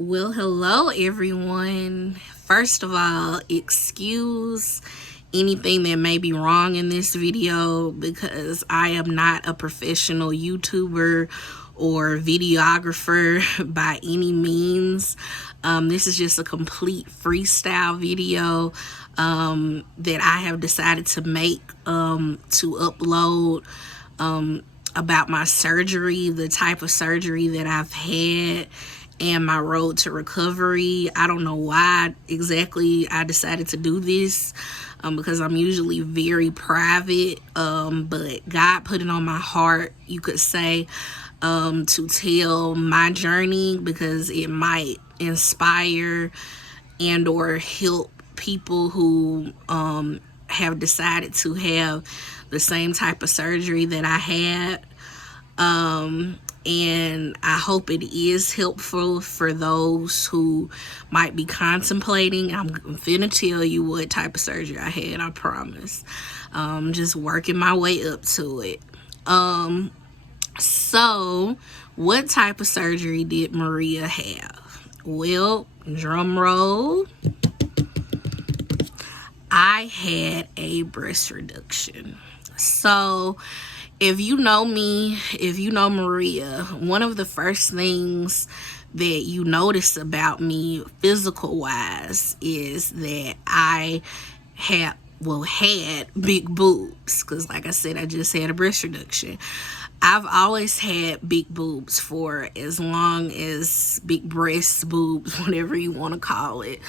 Well, hello everyone. First of all, excuse anything that may be wrong in this video because I am not a professional YouTuber or videographer by any means. This is just a complete freestyle video that I have decided to make to upload about my surgery, the type of surgery that I've had, and my road to recovery. I don't know why exactly I decided to do this because I'm usually very private, but God put it on my heart, you could say, to tell my journey because it might inspire and or help people who have decided to have the same type of surgery that I had. And I hope it is helpful for those who might be contemplating. I'm finna tell you what type of surgery I had, I promise. Just working my way up to it. So what type of surgery did Maria have? Well, drum roll. I had a breast reduction. So if you know me, if you know Maria, one of the first things that you notice about me physical wise is that I had big boobs, because like I said, I just had a breast reduction. I've always had big boobs for as long as big breasts, boobs, whatever you want to call it.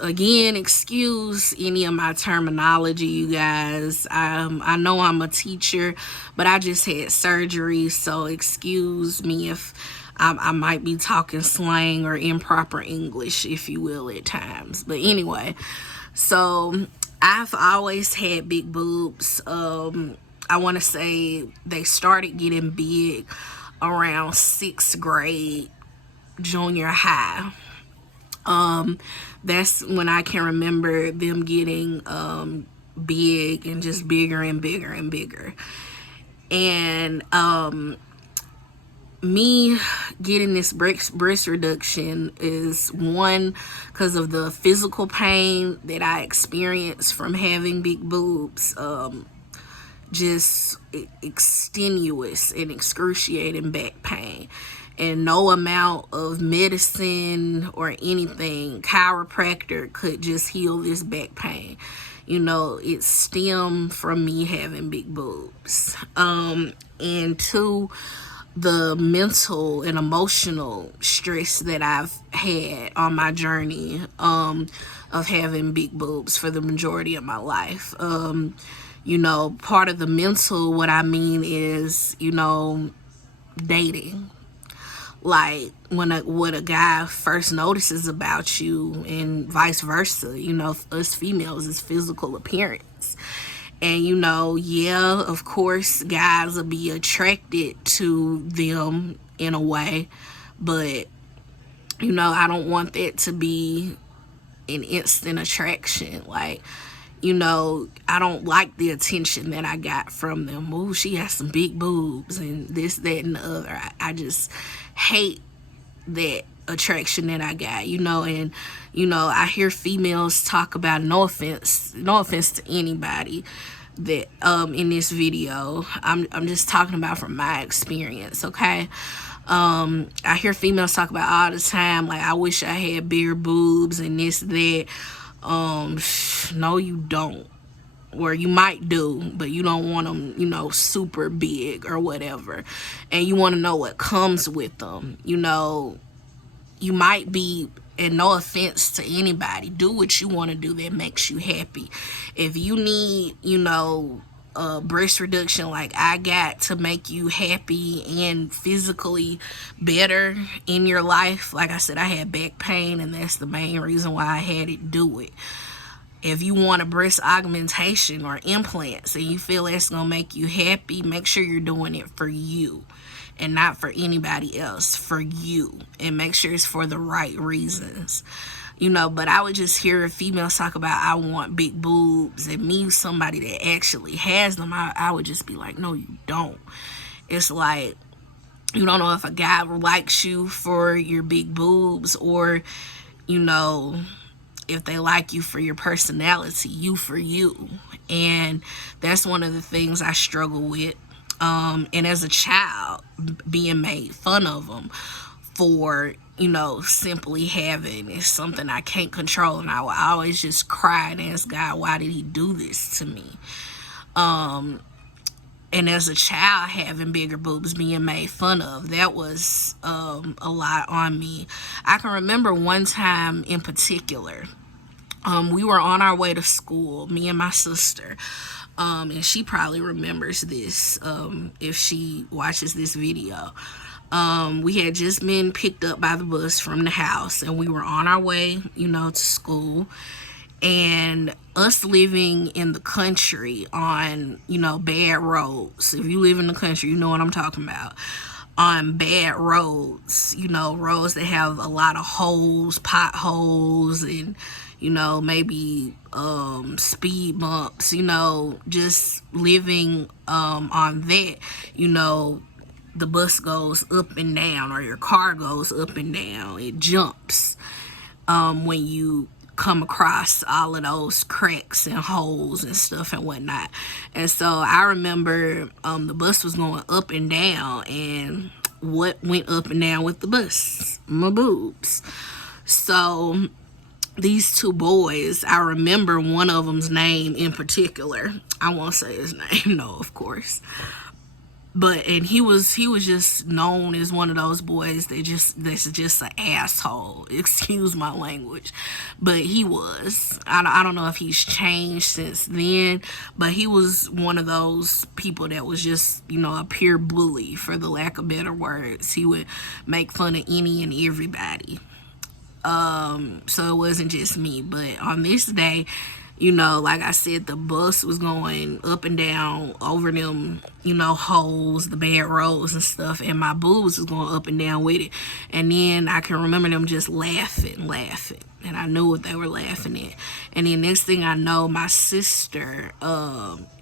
Again, excuse any of my terminology, you guys. I know I'm a teacher, but I just had surgery, so excuse me if I might be talking slang or improper English, if you will, at times. But anyway, so I've always had big boobs. I want to say they started getting big around 6th grade, junior high. That's when I can remember them getting big and just bigger and bigger and bigger. And me getting this breast reduction is one because of the physical pain that I experienced from having big boobs. Just extenuous and excruciating back pain, and no amount of medicine or anything, chiropractor, could just heal this back pain. You know, it stemmed from me having big boobs. And two, the mental and emotional stress that I've had on my journey of having big boobs for the majority of my life. You know, part of the mental, what I mean is, you know, dating. Like what a guy first notices about you, and vice versa. You know, us females is physical appearance. And you know, yeah, of course guys will be attracted to them in a way, but you know, I don't want that to be an instant attraction. Like, you know, I don't like the attention that I got from them. Oh, she has some big boobs and this, that, and the other. I just hate that attraction that I got, you know. And you know, I hear females talk about, no offense to anybody that in this video, I'm just talking about from my experience, okay? I hear females talk about all the time, like, I wish I had bigger boobs and this, that. No, you don't. Or you might do, but you don't want them, you know, super big or whatever. And you want to know what comes with them. You know, you might be, and no offense to anybody, do what you want to do that makes you happy. If you need, you know, a breast reduction like I got to make you happy and physically better in your life, like I said, I had back pain, and that's the main reason why I had to do it. If you want a breast augmentation or implants and you feel that's gonna make you happy, make sure you're doing it for you and not for anybody else, for you, and make sure it's for the right reasons. You know, but I would just hear females talk about, I want big boobs, and me, somebody that actually has them, I would just be like, no, you don't. It's like, You don't know if a guy likes you for your big boobs, or, you know, if they like you for your personality, you for you. And that's one of the things I struggle with. And as a child, being made fun of them for, you know, simply having is something I can't control. And I would always just cry and ask God, why did he do this to me? And as a child, having bigger boobs, being made fun of, that was a lot on me. I can remember one time in particular, we were on our way to school, me and my sister, and she probably remembers this if she watches this video. We had just been picked up by the bus from the house, and we were on our way, you know, to school. And us living in the country on, you know, bad roads. If you live in the country, you know what I'm talking about. On bad roads, you know, roads that have a lot of holes, potholes, and, you know, maybe speed bumps, you know, just living on that, you know, the bus goes up and down, or your car goes up and down. It jumps when you come across all of those cracks and holes and stuff and whatnot. And so I remember the bus was going up and down, and what went up and down with the bus? My boobs. So these two boys, I remember one of them's name in particular. I won't say his name, no, of course. And he was just known as one of those boys that's just an asshole. Excuse my language. But he was. I don't know if he's changed since then, but he was one of those people that was just, you know, a pure bully, for the lack of better words. He would make fun of any and everybody. So it wasn't just me. But on this day, you know, like I said, the bus was going up and down over them, you know, holes, the bad roads and stuff, and my boobs was going up and down with it. And then I can remember them just laughing, and I knew what they were laughing at. And then next thing I know, my sister,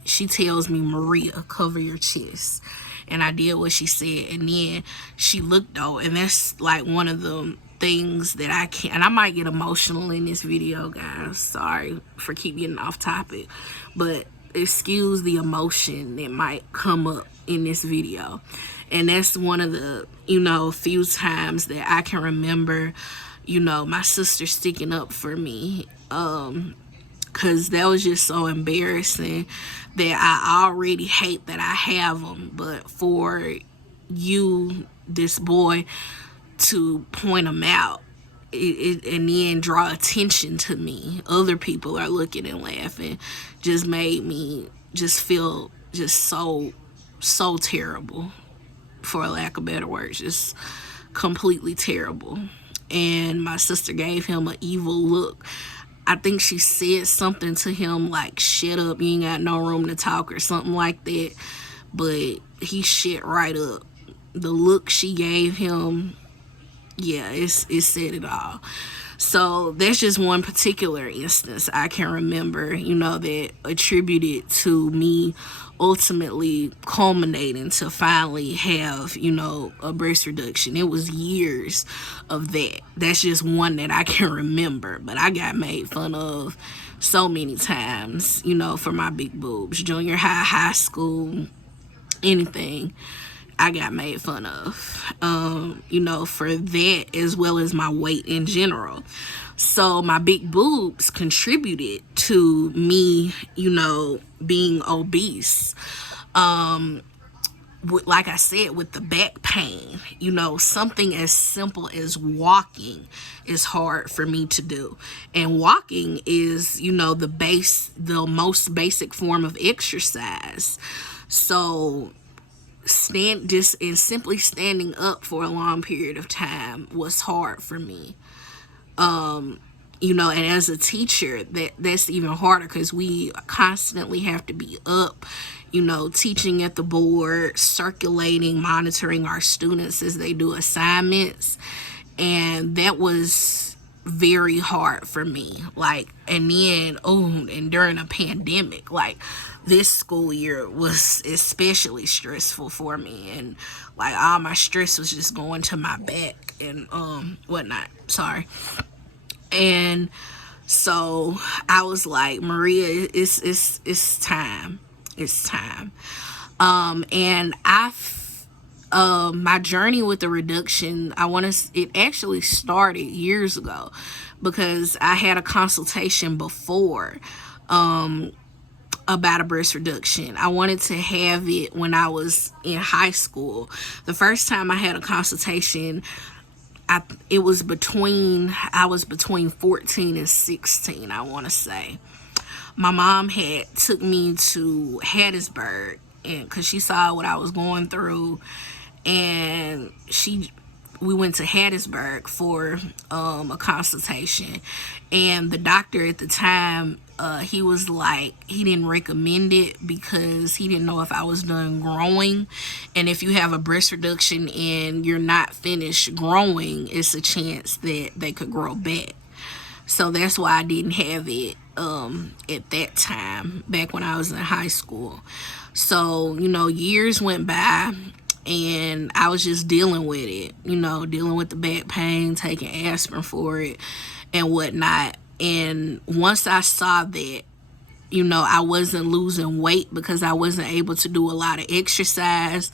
she tells me, Maria, cover your chest. And I did what she said, and then she looked though, and that's like one of the things that I can't, and I might get emotional in this video, guys, sorry for keep getting off topic, but excuse the emotion that might come up in this video. And that's one of the, you know, few times that I can remember, you know, my sister sticking up for me, because that was just so embarrassing that I already hate that I have them, but for you, this boy, to point them out and then draw attention to me, other people are looking and laughing, just made me just feel just so terrible, for a lack of better words, just completely terrible. And my sister gave him an evil look. I think she said something to him like, shut up, you ain't got no room to talk, or something like that, but he shut right up. The look she gave him, yeah, it said it all. So that's just one particular instance I can remember, you know, that attributed to me ultimately culminating to finally have, you know, a breast reduction. It was years of that. That's just one that I can remember. But I got made fun of so many times, you know, for my big boobs. Junior high, high school, anything, I got made fun of, you know, for that, as well as my weight in general. So my big boobs contributed to me, you know, being obese. Like I said, with the back pain, you know, something as simple as walking is hard for me to do. And walking is, you know, the most basic form of exercise. So simply standing up for a long period of time was hard for me. You know, and as a teacher, that's even harder, because we constantly have to be up, you know, teaching at the board, circulating, monitoring our students as they do assignments. And that was very hard for me. Like, and then, and during a pandemic, like, this school year was especially stressful for me, and like all my stress was just going to my back and whatnot. Sorry. And so I was like, Maria, it's time. It's time. And my journey with the reduction, it actually started years ago, because I had a consultation before about a breast reduction. I wanted to have it when I was in high school. The first time I had a consultation, I was between 14 and 16, I want to say. My mom had took me to Hattiesburg, and because she saw what I was going through, and we went to Hattiesburg for a consultation, and the doctor at the time, he was like, he didn't recommend it because he didn't know if I was done growing, and if you have a breast reduction and you're not finished growing, it's a chance that they could grow back. So that's why I didn't have it at that time, back when I was in high school. So, years went by, and I was just dealing with it, dealing with the back pain, taking aspirin for it and whatnot. And once I saw that, I wasn't losing weight because I wasn't able to do a lot of exercise.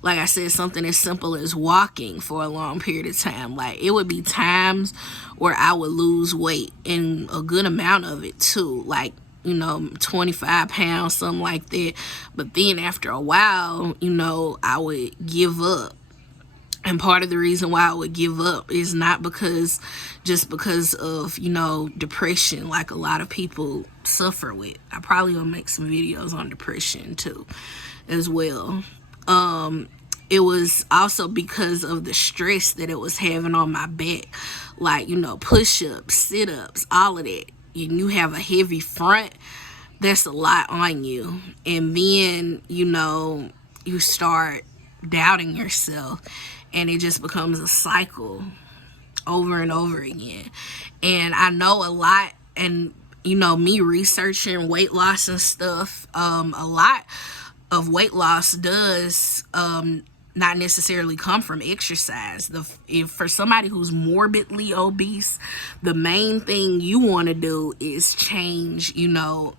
Like I said, something as simple as walking for a long period of time. Like, it would be times where I would lose weight, and a good amount of it too. Like, 25 pounds, something like that. But then after a while, I would give up. And part of the reason why I would give up is not because of, depression, like a lot of people suffer with. I probably will make some videos on depression too, as well. It was also because of the stress that it was having on my back. Like, push-ups, sit-ups, all of that. And you have a heavy front, that's a lot on you. And then, you start doubting yourself, and it just becomes a cycle over and over again. And I know a lot, and me researching weight loss and stuff, a lot of weight loss does not necessarily come from exercise. For somebody who's morbidly obese, the main thing you want to do is change, your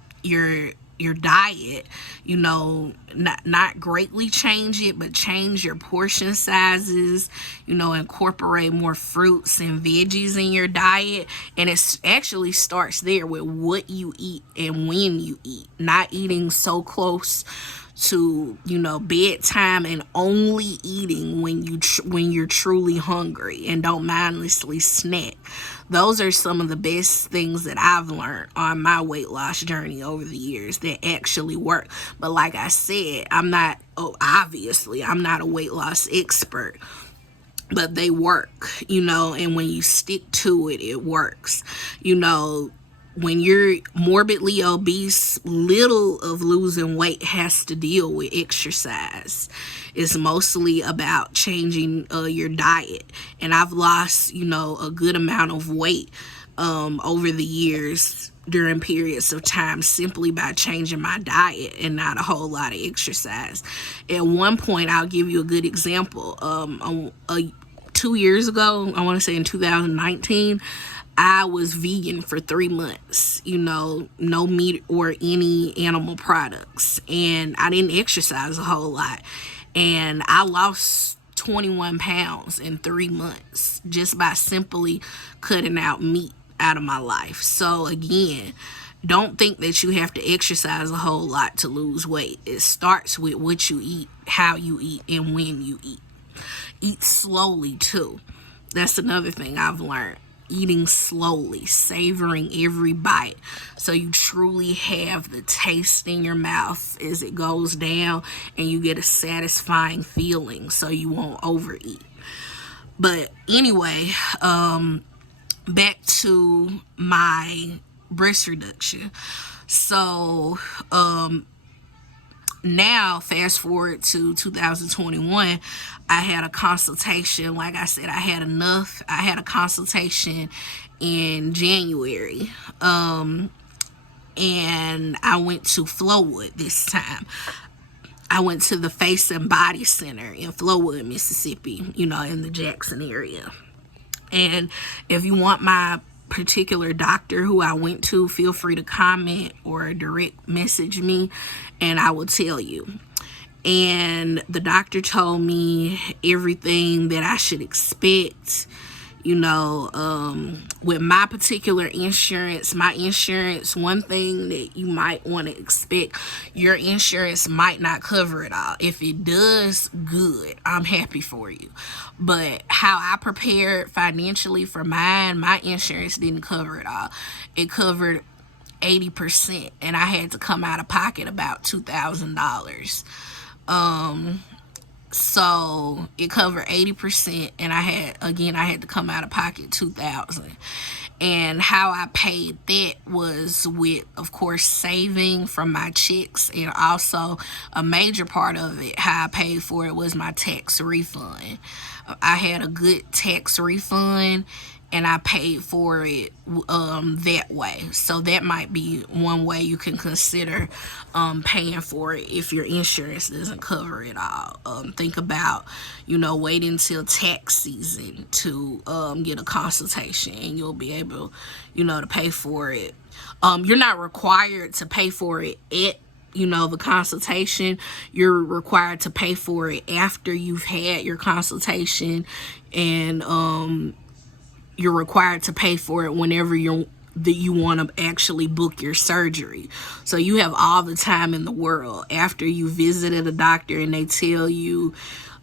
diet, not greatly change it, but change your portion sizes, incorporate more fruits and veggies in your diet. And it actually starts there with what you eat and when you eat, not eating so close to bedtime and only eating when you're truly hungry, and don't mindlessly snack. Those are some of the best things that I've learned on my weight loss journey over the years that actually work. But like I said, obviously I'm not a weight loss expert, but they work, and when you stick to it, it works. When you're morbidly obese, little of losing weight has to deal with exercise. It's mostly about changing your diet. And I've lost, a good amount of weight over the years during periods of time simply by changing my diet and not a whole lot of exercise. At one point, I'll give you a good example. 2 years ago, I want to say in 2019, I was vegan for 3 months, no meat or any animal products. And I didn't exercise a whole lot. And I lost 21 pounds in 3 months just by simply cutting out meat out of my life. So again, don't think that you have to exercise a whole lot to lose weight. It starts with what you eat, how you eat, and when you eat. Eat slowly too. That's another thing I've learned. Eating slowly, savoring every bite, so you truly have the taste in your mouth as it goes down, and you get a satisfying feeling, so you won't overeat. But anyway, back to my breast reduction. So now fast forward to 2021, I had a consultation. Like I said, I had a consultation in January. And I went to Flowood this time. I went to the Face and Body Center in Flowood, Mississippi, in the Jackson area. And if you want my particular doctor who I went to, feel free to comment or direct message me and I will tell you. And the doctor told me everything that I should expect, with my particular insurance. My insurance, one thing that you might want to expect, your insurance might not cover it all. If it does, good, I'm happy for you. But how I prepared financially for mine, my insurance didn't cover it all. It covered 80%, and I had to come out of pocket about $2,000. So it covered 80%, and I had to come out of pocket $2,000. And how I paid that was with, of course, saving from my checks, and also a major part of it, how I paid for it, was my tax refund. I had a good tax refund, and I paid for it that way. So that might be one way you can consider paying for it if your insurance doesn't cover it all. Think about, waiting until tax season to get a consultation, and you'll be able, to pay for it. You're not required to pay for it at the consultation. You're required to pay for it after you've had your consultation, and you're required to pay for it whenever you want to actually book your surgery. So you have all the time in the world after you visited a doctor and they tell you,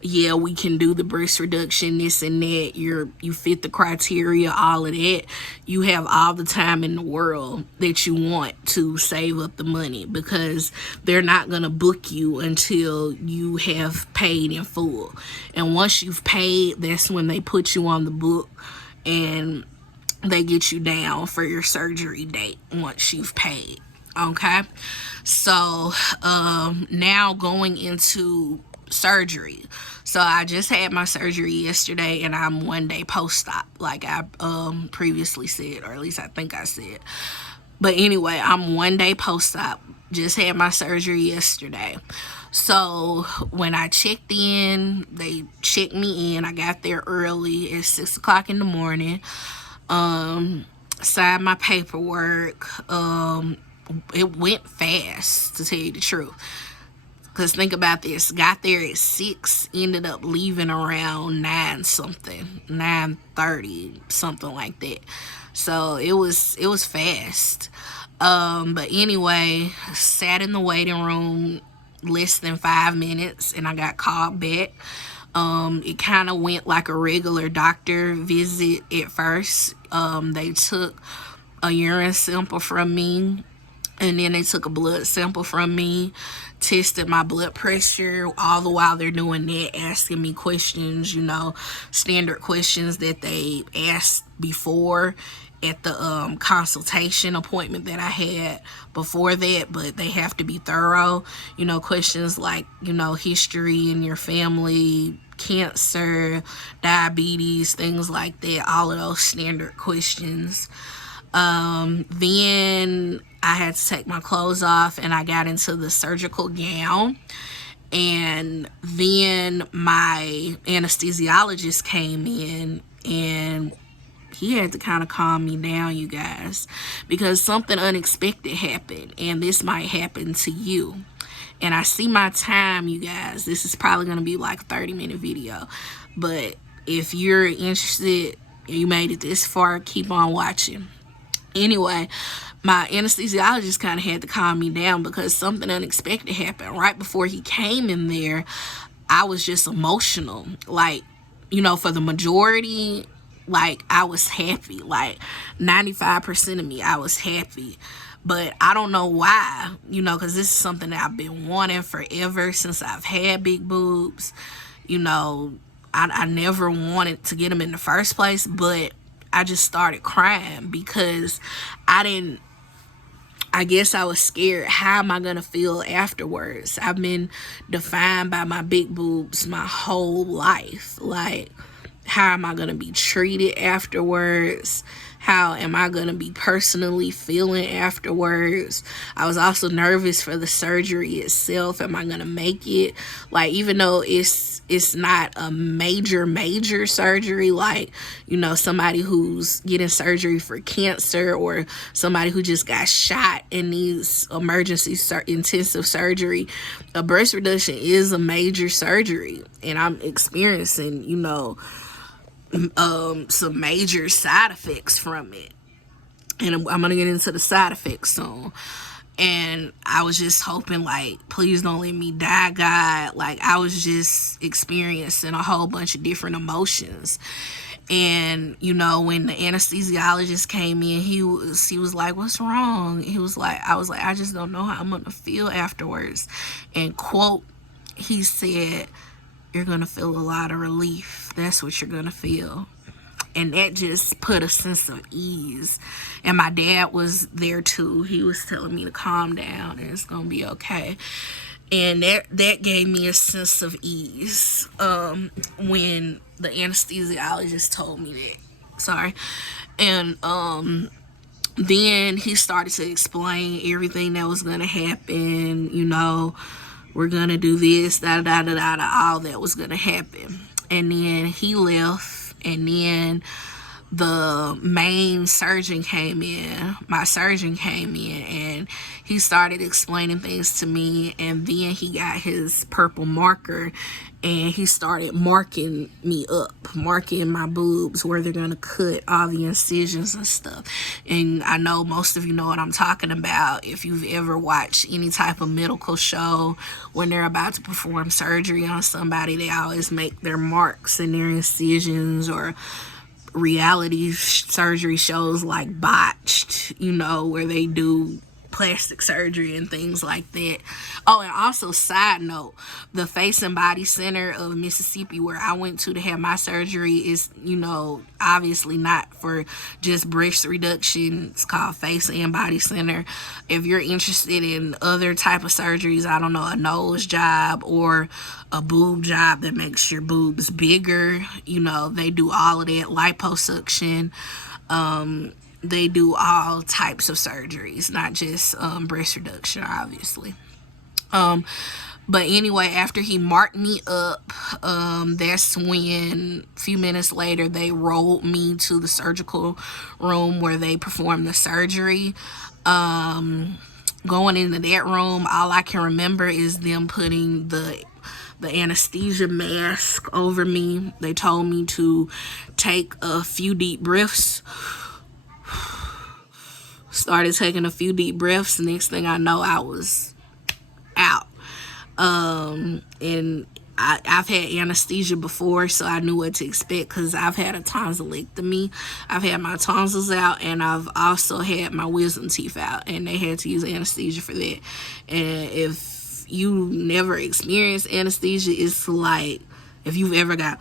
yeah, we can do the breast reduction, this and that, you fit the criteria, all of that. You have all the time in the world that you want to save up the money, because they're not going to book you until you have paid in full. And once you've paid, that's when they put you on the book, and they get you down for your surgery date once you've paid. Okay, so now going into surgery. So I just had my surgery yesterday, and I'm 1 day post-op, like I previously said, or at least I think I said. But anyway, I'm 1 day post-op. Just had my surgery yesterday. So when I checked in, they checked me in. I got there early at 6 o'clock in the morning. Signed my paperwork. It went fast, to tell you the truth. Because think about this. Got there at 6, ended up leaving around 9 something, 9:30, something like that. So it was fast. But anyway, sat in the waiting room less than 5 minutes, and I got called back. It kind of went like a regular doctor visit at first. They took a urine sample from me, and then they took a blood sample from me, tested my blood pressure. All the while they're doing that, asking me questions, standard questions that they asked before at the consultation appointment that I had before that, but they have to be thorough. Questions like, history in your family, cancer, diabetes, things like that, all of those standard questions. Then I had to take my clothes off, and I got into the surgical gown. And then my anesthesiologist came in, and he had to kind of calm me down, you guys, because something unexpected happened, and this might happen to you. And I see my time, you guys. This is probably going to be like a 30-minute video, but if you're interested and you made it this far, keep on watching. Anyway, my anesthesiologist kind of had to calm me down because something unexpected happened. Right before he came in there, I was just emotional. Like, for the majority, like, I was happy. Like, 95% of me, I was happy. But I don't know why, because this is something that I've been wanting forever since I've had big boobs. I never wanted to get them in the first place, but I just started crying because I I guess I was scared. How am I gonna feel afterwards? I've been defined by my big boobs my whole life. Like, how am I gonna be treated afterwards? How am I gonna be personally feeling afterwards? I was also nervous for the surgery itself. Am I gonna make it? Like, even though it's not a major surgery, like, you know, somebody who's getting surgery for cancer, or somebody who just got shot and needs emergency intensive surgery, a breast reduction is a major surgery, and I'm experiencing, you know, some major side effects from it, and I'm gonna get into the side effects soon. And I was just hoping, like, please don't let me die, God. Like, I was just experiencing a whole bunch of different emotions. And, you know, when the anesthesiologist came in, he was like, what's wrong? I was like, I just don't know how I'm gonna feel afterwards. And quote, he said, you're gonna feel a lot of relief. That's what you're gonna feel. And that just put a sense of ease. And my dad was there too. He was telling me to calm down and it's gonna be okay. And that gave me a sense of ease when the anesthesiologist told me that. Sorry. And then he started to explain everything that was gonna happen. You know, we're gonna do this, all that was gonna happen. And then he left, and then the main surgeon came in, my surgeon came in, and he started explaining things to me. And then he got his purple marker and he started marking me up, marking my boobs, where they're gonna cut all the incisions and stuff. And I know most of you know what I'm talking about. If you've ever watched any type of medical show, when they're about to perform surgery on somebody, they always make their marks and their incisions. Or reality surgery shows like Botched, you know, where they do plastic surgery and things like that. Oh, and also, side note, the Face and Body Center of Mississippi, where I went to have my surgery, is, you know, obviously not for just breast reduction. It's called Face and Body Center. If you're interested in other type of surgeries, I don't know, a nose job or a boob job that makes your boobs bigger, you know, they do all of that. Liposuction, they do all types of surgeries, not just breast reduction, obviously. But anyway, after he marked me up, that's when a few minutes later they rolled me to the surgical room where they performed the surgery. Going into that room, all I can remember is them putting the anesthesia mask over me. They told me to take a few deep breaths. Started taking a few deep breaths. Next thing I know, I was out. And I've had anesthesia before, so I knew what to expect, because I've had a tonsillectomy. I've had my tonsils out, and I've also had my wisdom teeth out, and they had to use anesthesia for that. And if you never experienced anesthesia, it's like, if you've ever got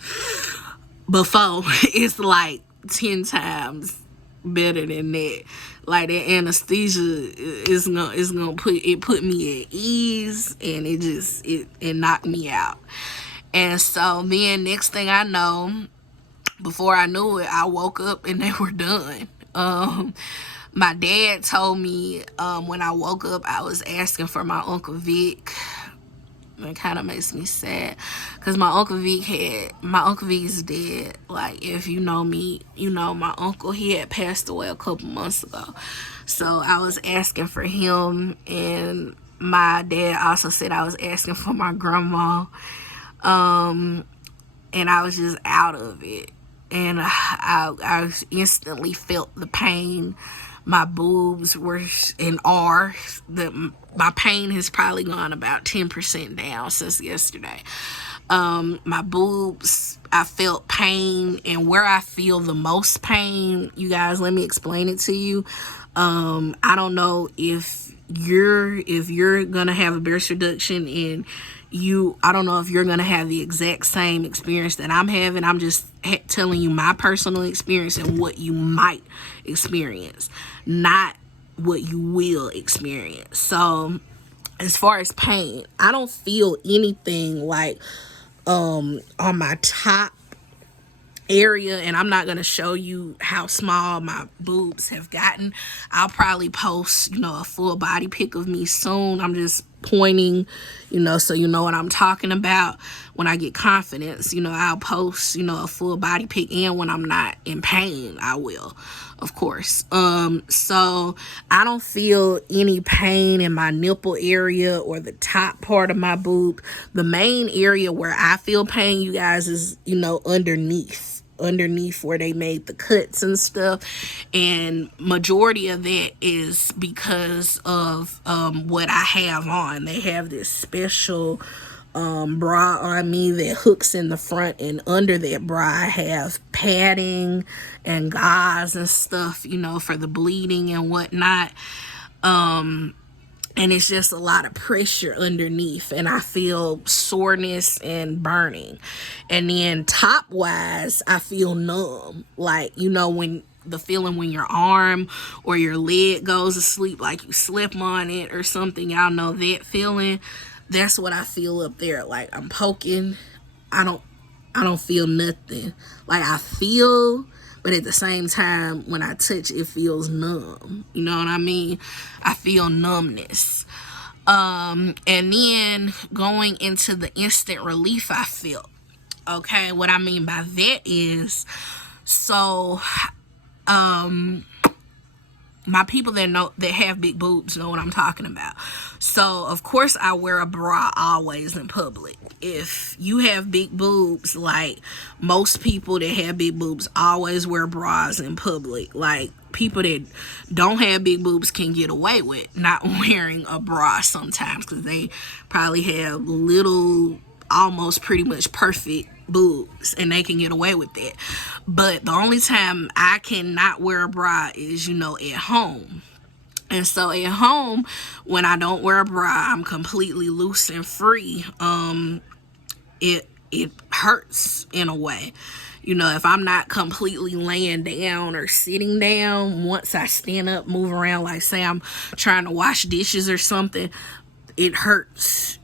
before, it's like 10 times better than that. Like, that anesthesia is gonna put me at ease, and it knocked me out. And so then next thing I know, before I knew it, I woke up and they were done. My dad told me when I woke up, I was asking for my Uncle Vic. It kind of makes me sad, because my Uncle Vic's dead. Like, if you know me, you know my uncle, he had passed away a couple months ago. So I was asking for him, and my dad also said I was asking for my grandma. And I was just out of it, and I instantly felt the pain. My boobs were and are, my pain has probably gone about 10% down since yesterday. My boobs, I felt pain, and where I feel the most pain, you guys, let me explain it to you. I don't know if you're gonna have a breast reduction, and I don't know if you're gonna have the exact same experience that I'm having. I'm just telling you my personal experience and what you might experience. Not what you will experience. So as far as pain, I don't feel anything like on my top area, and I'm not going to show you how small my boobs have gotten. I'll probably post, a full body pic of me soon. I'm just pointing, so you know what I'm talking about. When I get confidence, I'll post, a full body pic, and when I'm not in pain, I will, of course. So I don't feel any pain in my nipple area or the top part of my boob. The main area where I feel pain, you guys, is, underneath where they made the cuts and stuff, and majority of that is because of what I have on. They have this special bra on me that hooks in the front, and under that bra I have padding and gauze and stuff, for the bleeding and whatnot. And it's just a lot of pressure underneath, and I feel soreness and burning. And then top wise, I feel numb, like, when the feeling when your arm or your leg goes to sleep, like you slip on it or something. Y'all know that feeling. That's what I feel up there. Like I'm poking, I don't feel nothing. Like I feel, but at the same time, when I touch, it feels numb. You know what I mean? I feel numbness. And then going into the instant relief I feel. Okay, what I mean by that is, so, my people that have big boobs know what I'm talking about. So of course I wear a bra always in public. If you have big boobs, like most people that have big boobs always wear bras in public. Like people that don't have big boobs can get away with not wearing a bra sometimes because they probably have little, almost pretty much perfect boobs, and they can get away with that. But the only time I cannot wear a bra is, at home. And so at home, when I don't wear a bra, I'm completely loose and free. It hurts in a way. If I'm not completely laying down or sitting down, once I stand up, move around, like say I'm trying to wash dishes or something, it hurts.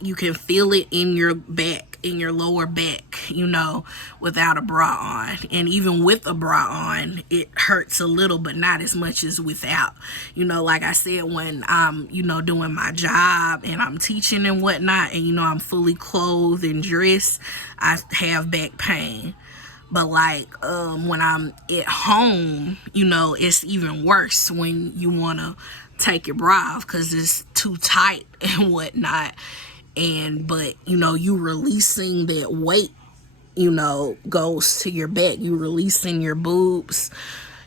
You can feel it in your back, in your lower back, without a bra on. And even with a bra on, it hurts a little, but not as much as without. Like I said, when I'm, doing my job and I'm teaching and whatnot, and, I'm fully clothed and dressed, I have back pain. But like when I'm at home, it's even worse when you want to take your bra off because it's too tight and whatnot. But you releasing that weight, goes to your back. You releasing your boobs,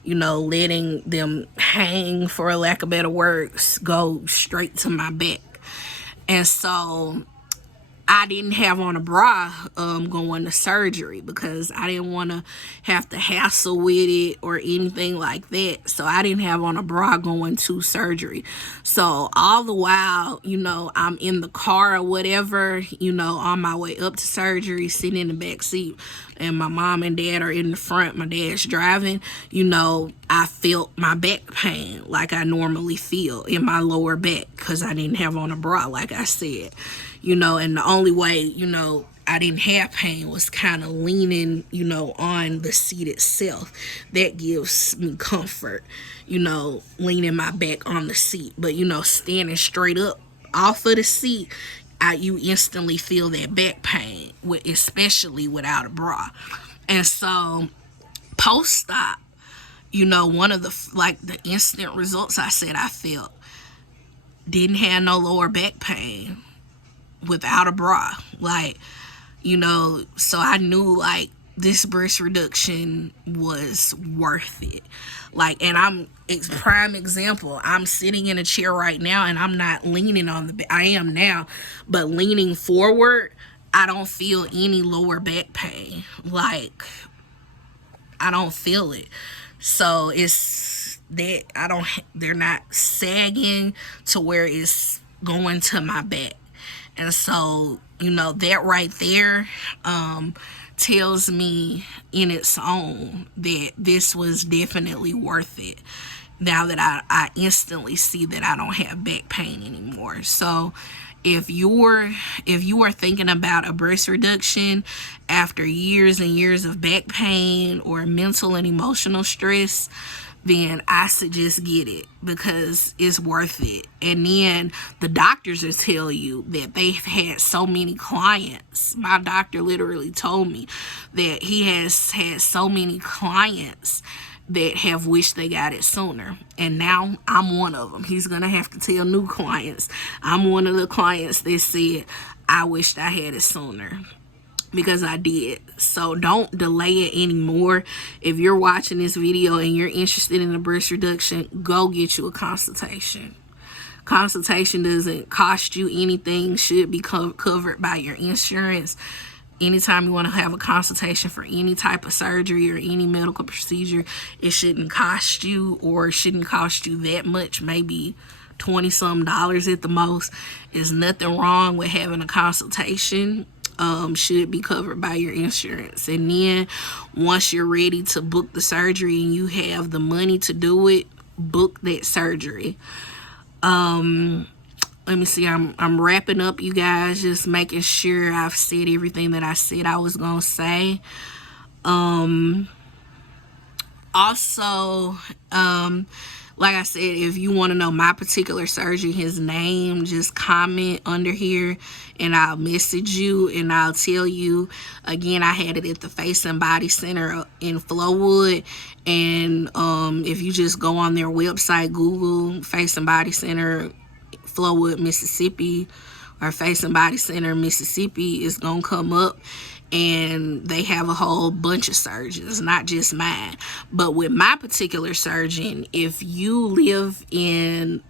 letting them hang, for a lack of better words, go straight to my back. And so I didn't have on a bra going to surgery because I didn't want to have to hassle with it or anything like that. So I didn't have on a bra going to surgery. So all the while, I'm in the car or whatever, on my way up to surgery, sitting in the back seat, and my mom and dad are in the front. My dad's driving. I felt my back pain like I normally feel in my lower back because I didn't have on a bra, like I said. And the only way, I didn't have pain was kind of leaning, on the seat itself. That gives me comfort, leaning my back on the seat. But, standing straight up off of the seat, you instantly feel that back pain, especially without a bra. And so post-op, one of the instant results I said I felt, didn't have no lower back pain without a bra. So I knew this breast reduction was worth it. And it's prime example. I'm sitting in a chair right now and I'm not leaning on the back. I am now, but leaning forward, I don't feel any lower back pain. I don't feel it. So it's that they're not sagging to where it's going to my back. And so, that right there tells me in its own that this was definitely worth it. now that I instantly see that I don't have back pain anymore. So if you are thinking about a breast reduction after years and years of back pain or mental and emotional stress, then I suggest get it, because it's worth it. And then the doctors will tell you that they've had so many clients. My doctor literally told me that he has had so many clients that have wished they got it sooner. And now I'm one of them. He's going to have to tell new clients. I'm one of the clients that said, I wished I had it sooner, because I did. So don't delay it anymore. If you're watching this video and you're interested in a breast reduction, go get you a consultation. Consultation doesn't cost you anything, should be covered by your insurance. Anytime you want to have a consultation for any type of surgery or any medical procedure, it shouldn't cost you, or shouldn't cost you that much, maybe $20-some at the most. There's nothing wrong with having a consultation. Should be covered by your insurance. And then once you're ready to book the surgery and you have the money to do it, book that surgery. Let me see, I'm wrapping up, you guys, just making sure I've said everything that I said I was gonna say. Also, like I said, if you want to know my particular surgeon, his name, just comment under here and I'll message you and I'll tell you. Again, I had it at the Face and Body Center in Flowood. And if you just go on their website, Google Face and Body Center, Flowood, Mississippi, or Face and Body Center, Mississippi, is going to come up. And they have a whole bunch of surgeons, not just mine. But with my particular surgeon, if you live in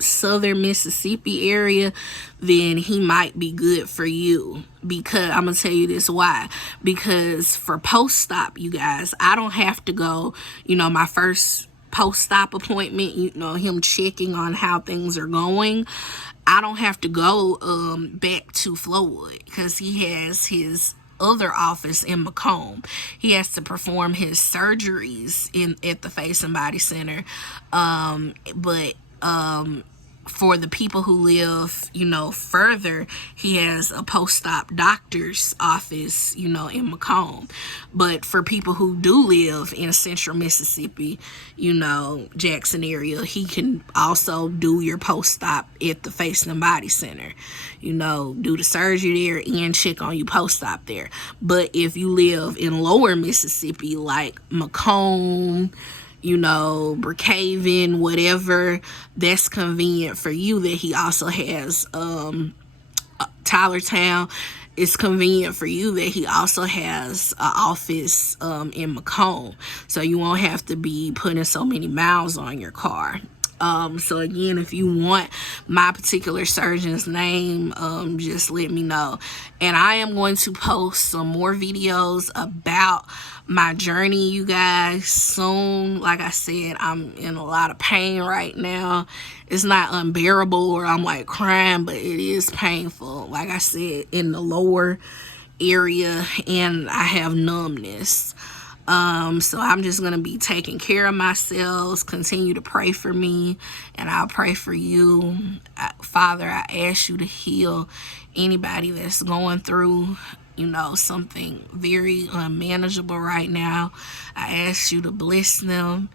southern Mississippi area, then he might be good for you. Because I'm going to tell you this why. Because for post-op, you guys, I don't have to go, my first post-op appointment, him checking on how things are going. I don't have to go back to Flowood, because he has his other office in Macomb. He has to perform his surgeries at the Face and Body Center. But for the people who live, further, he has a post-op doctor's office, in Macomb. But for people who do live in central Mississippi, Jackson area, he can also do your post-op at the Face and Body Center. Do the surgery there and check on you post-op there. But if you live in lower Mississippi, like Macomb, Brookhaven, whatever, that's convenient for you, that he also has Tylertown. It's convenient for you that he also has an office in Macomb, so you won't have to be putting so many miles on your car. So again, if you want my particular surgeon's name, just let me know. And I am going to post some more videos about my journey, you guys, soon. Like I said, I'm in a lot of pain right now. It's not unbearable or I'm like crying, but it is painful. Like I said, in the lower area, and I have numbness. So I'm just going to be taking care of myself. Continue to pray for me, and I'll pray for you. Father, I ask you to heal anybody that's going through, something very unmanageable right now. I ask you to bless them,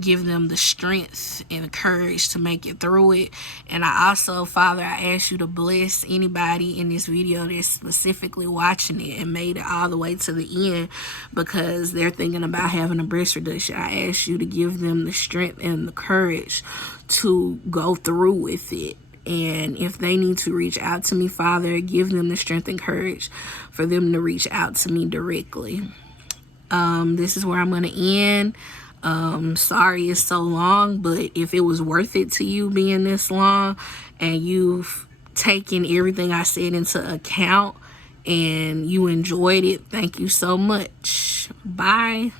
give them the strength and the courage to make it through it. And I also, Father, I ask you to bless anybody in this video that's specifically watching it and made it all the way to the end because they're thinking about having a breast reduction. I ask you to give them the strength and the courage to go through with it. And if they need to reach out to me, Father, give them the strength and courage for them to reach out to me directly. This is where I'm going to end. Sorry it's so long, but if it was worth it to you being this long and you've taken everything I said into account and you enjoyed it, thank you so much. Bye.